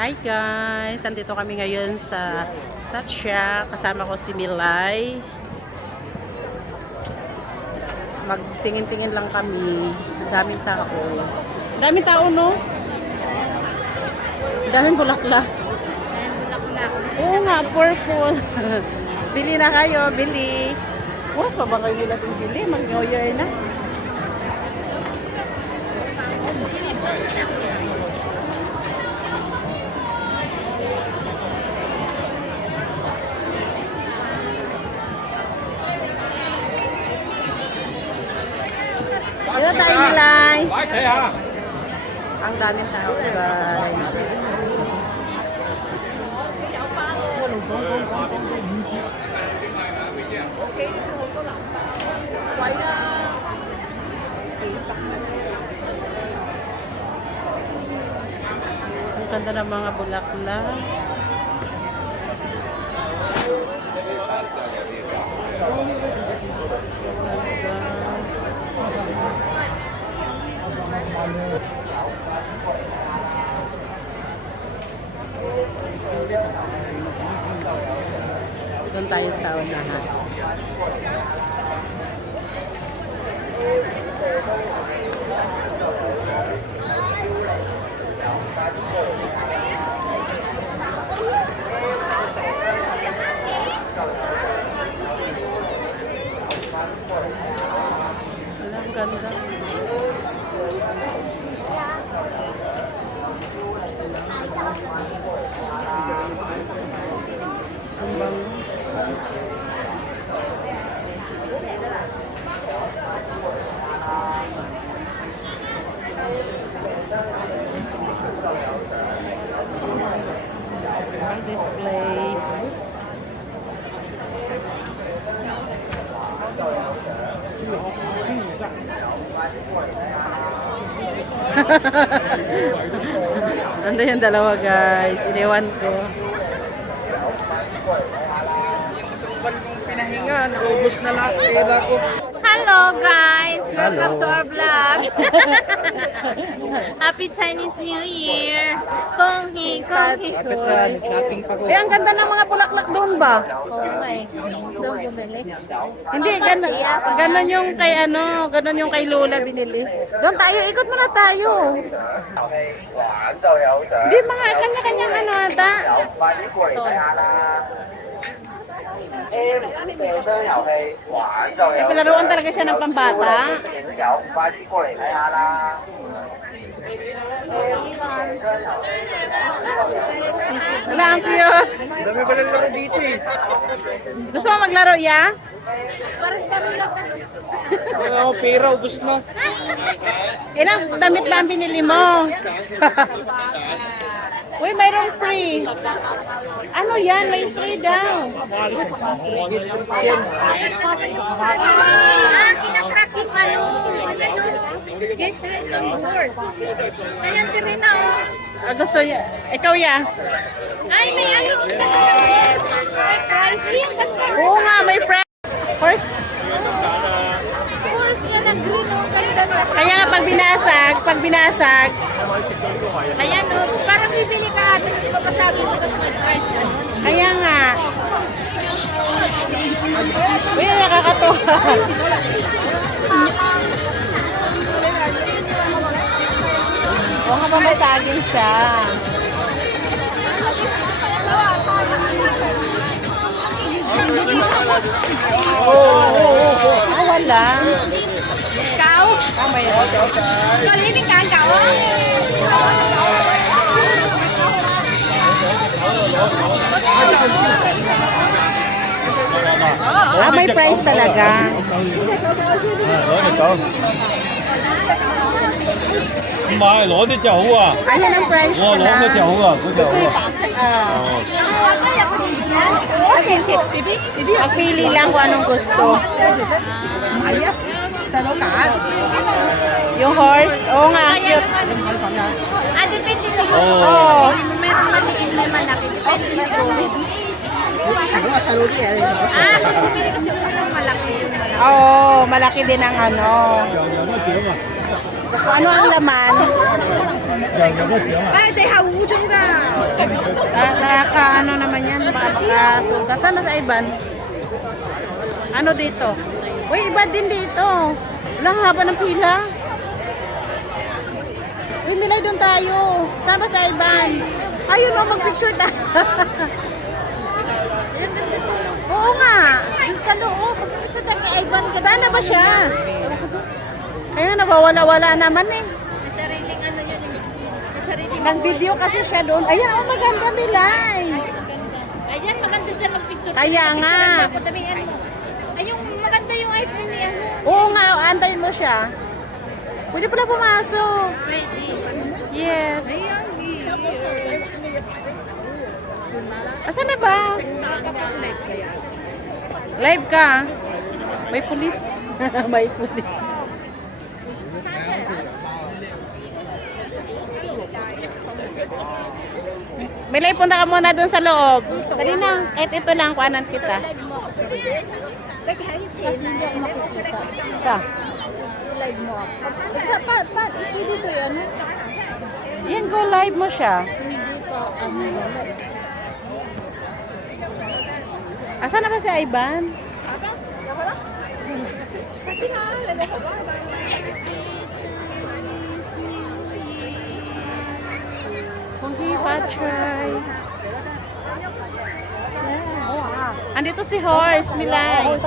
Hi guys! Andito kami ngayon sa Tatsya. Kasama ko si Milay. Magtingin-tingin lang kami. Daming tao. Daming tao, no? Daming bulaklak. Oo nga, purple. Bili na kayo, bili. Oras pa ba kayo nila itong bili? Mag-New Year na. Dito tayo nilay. Ang daming tao guys. Ang ganda ng mga bulaklak. Doon tayo sa unahan. Ang ganda. Ang bango. Ang display. Nandun yung dalawa guys. Iniwan ko. Yung isang buwan kong pinahinga, naubos na lahat pera ko. Hello guys! Welcome to our vlog! Happy Chinese New Year! Konghi! Konghi! Shopping pa ko. Eh, ang ganda ng mga bulaklak doon ba? Okay. So, bumili. Hindi, ganon yung kay ganon yung kay Lola binili. Doon tayo, ikot muna tayo. Hindi, mga kanya-kanyang ata. Eh, pinaruan talaga siya ng pambata. Wala, ang cute. Dami pa lang laro dito eh. Gusto mo maglaro, ya? Wala ako pera, ubos na. Ilang damit ba ang binili mo? Uy, mayroong free. Ano yan? May free daw. Kinapraktis ano? Get some board. Ayan si Rina oh. Gusto niya. Ikaw, ya? Ay, may ano? May price. Ayan sa Oo nga, may price. First, course yan ang green oh. Ganda na. kaya pag binasag, Ayan oh. Parang bibili ka. Tapos di ba pasabi mo kasi may price na. kaya nga. Uy, nakakatuwa. Oo nga, pamasagin siya. Ah, wala. Ikaw? Ah, mayroon. Ikaw living ka? Ikaw? Ah, may price talaga.買攞啲就好啊！ Ayan ang price 我攞嗰隻 pala. 好啊，嗰隻好啊。 Pagpili lang kung anong gusto. Yung horse? Oo nga, cute. Ah, depende sa Oo. Meron maliit, may malaki. Ah, bumili kasi ako ng malaki. Oo, malaki din ang ano. Kung ano ang laman. Ano naman yan, baka sugat. Sana sa Iban? Ano dito? Uy, iba din dito. Walang haba ng pila. Uy, Milay, doon tayo. Sama sa Iban. Ayun o, mag-picture tayo. Oo nga. Sa loob, pagkakita tayo kay Ivan. Sana ba siya? Kaya nawawala-wala naman eh. May sariling ano yun. May sariling Nag-video kasi siya doon. Ayan, oh, maganda Milay. Ayan, maganda dyan mag-picture. Kaya nga. Ako, damihan mo. Ay, yung maganda yung iPhone niya. Oo nga, antayin mo siya. Pwede pala pumasok. Ready. Yes. Asan na ba? Live kaya. Live ka? May pulis. May pulis. Milay, punta ka muna doon sa loob. Dali na, kahit ito lang, kuanan kita. Kasi hindi ako makikita. Isa. Live mo ako. Pwede ito yan. Yan, go live mo siya. Hindi pa ano. Asan na ba si Ivan? Ponghi Pachay. Andito si Horse, Milay.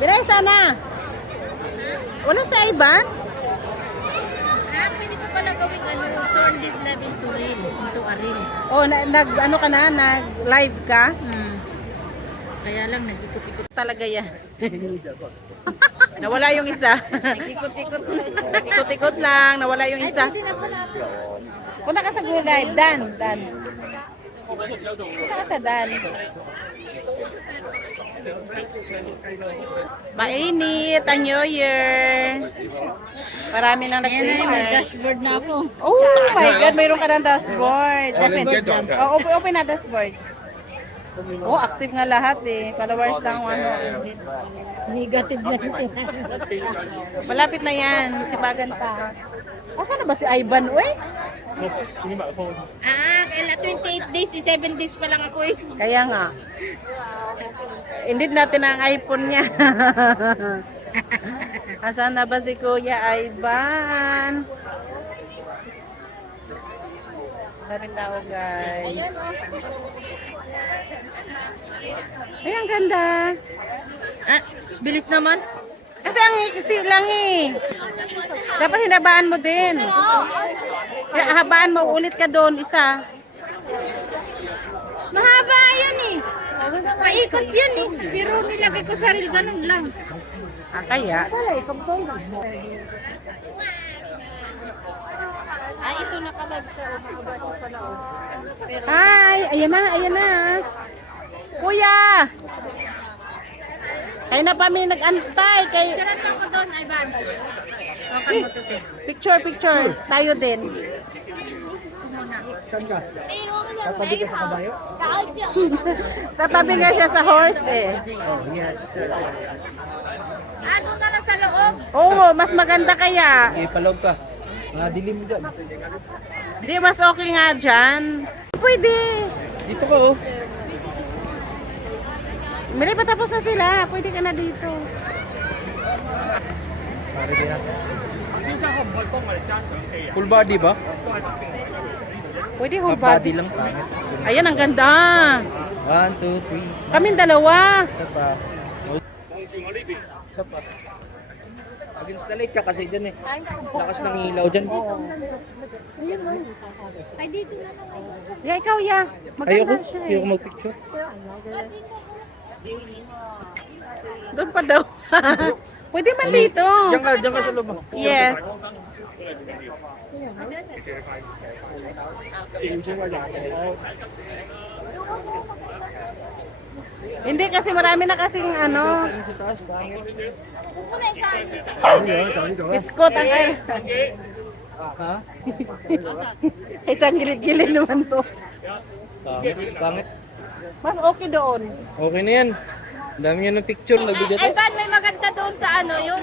Milay, sana. Wala sa Ivan? Pwede pa pala gawin ano, turn this live into reel. Into a reel. Oh, ano ka na? Nag-live ka? Kaya lang, nag-ikot-ikot. Talaga yan. Nawala yung isa. Ikot-ikot lang. Nawala yung isa. Pwede na pala. Punta ka sa gulay. Dan. Punta ka sa Dan. Mainit ang New Year. Marami nang Ayan na, may nag-Christmas. dashboard na ako. Oh my God, mayroon ka ng dashboard. Oh, open na dashboard. Oh, active nga lahat eh. Followers lang ano. Negative na ito. Malapit na yan. Sibagan pa. Asan na ba si Ivan, uy? Kailan 28 days, 7 days pa lang ako eh. Kaya nga. Hindi natin ang iPhone niya. Asan na ba si Kuya Ivan? Daming tao, guys. Ayan o. Ay, ang ganda. Bilis naman. Kasi ang iksi lang eh. Dapat hinabaan mo din. Habaan mo, ulit ka doon, isa. Mahaba yan eh. Paikot yan eh. Pero nilagay ko sa reel, ganun lang. Kaya? Ito nakalive sa makabalik pala o. Hi! Ayan na. Kuya! Kaya na pa may nag-antay. Sarap lang ko doon, Ivan. Okay mo to, Picture. Tayo din. Tatabi ka sa kabayo? Tatabi nga siya sa horse eh. Doon ka lang sa loob. Oo, mas maganda kaya. Ipalog ka. Dilim dyan. Di mas okay nga dyan. Pwede. Dito ka oh. Mali pa tapos na sila. Pwede ka na dito. Full body ba? Pwede whole Half body body. lang pangit. Ayan, ang ganda. 1, 2, 3. Kaming dalawa. Isa pa. Isa pa. Against the light ka kasi dyan eh. Lakas ng ilaw dyan. Ay, dito na lang. Ya, ikaw ya. Ayoko. Maganda siya Ayoko eh. magpicture. Doon pa daw. Pwede man dito. Diyan ka sa loob. Yes. Hindi kasi marami na kasing ano, Sa taas pa. Pupunta sa amin. biskot ang ay. Ha? Isang gilid-gilid naman to. Pangit. Pangit. Mas okay doon. Okay na yan. Ang dami nyo ng picture. Ay, Nagbigat. Van, may maganda doon sa ano, yung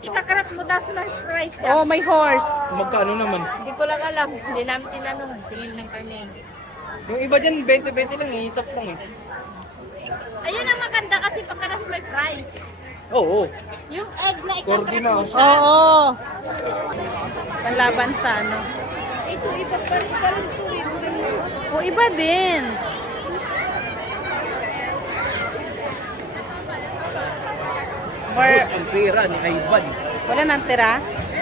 ikakarap mo daw sa price siya. Oh, may horse. Magkano naman? Hindi ko lang alam. Hindi namin tinanong. Tingin lang kami. Yung iba dyan, 20-20 lang. Iisap lang eh. Ayun ang maganda kasi pagkaras may price. Oo. Yung egg na Corgi ikakarap na. mo siya. Oo. Panlaban sa ano. Ito, iba pa rin ito. O iba din. Or, Tapos ang pera ni Ivan. wala nang tira?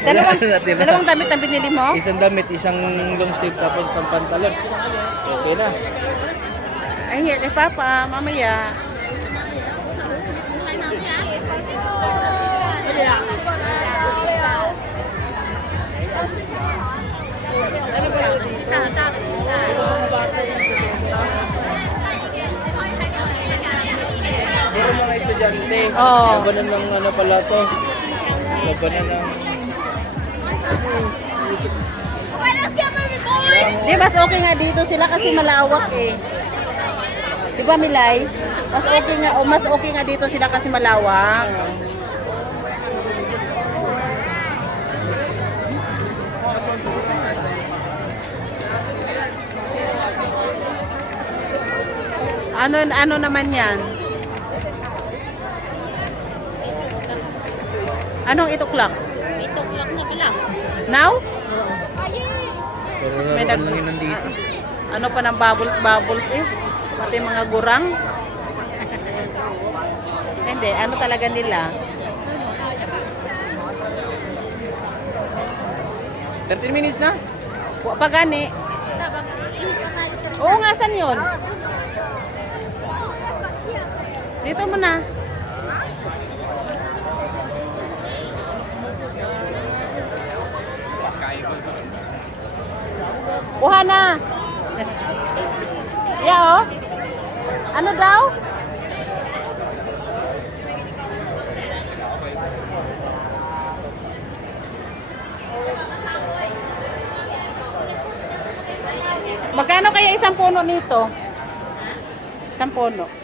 Wala na natira. Dalawang damit ang binili mo? Isang damit, isang long sleeve, tapos isang pantalon. Okay na. Ay, here kay Papa, mamaya. Pero mga estudyante, Oo. labanan ng ano pala to. Labanan ng... Di, mas okay nga dito sila kasi malawak eh. Di ba, Milay? Mas okay nga dito sila kasi malawak. Ano naman yan? Anong 8 o'clock? 8 o'clock na bilang. Now? Pero may laruan nag- lang yun nandito. Ano pa ng bubbles eh? Pati mga gurang. Hindi, ano talaga nila? 13 minutes na? Wa pa gani. Oo nga, saan yun? Dito mo na. Kuha na. Yeah, oh. Ano daw? Magkano kaya isang puno nito? Isang puno.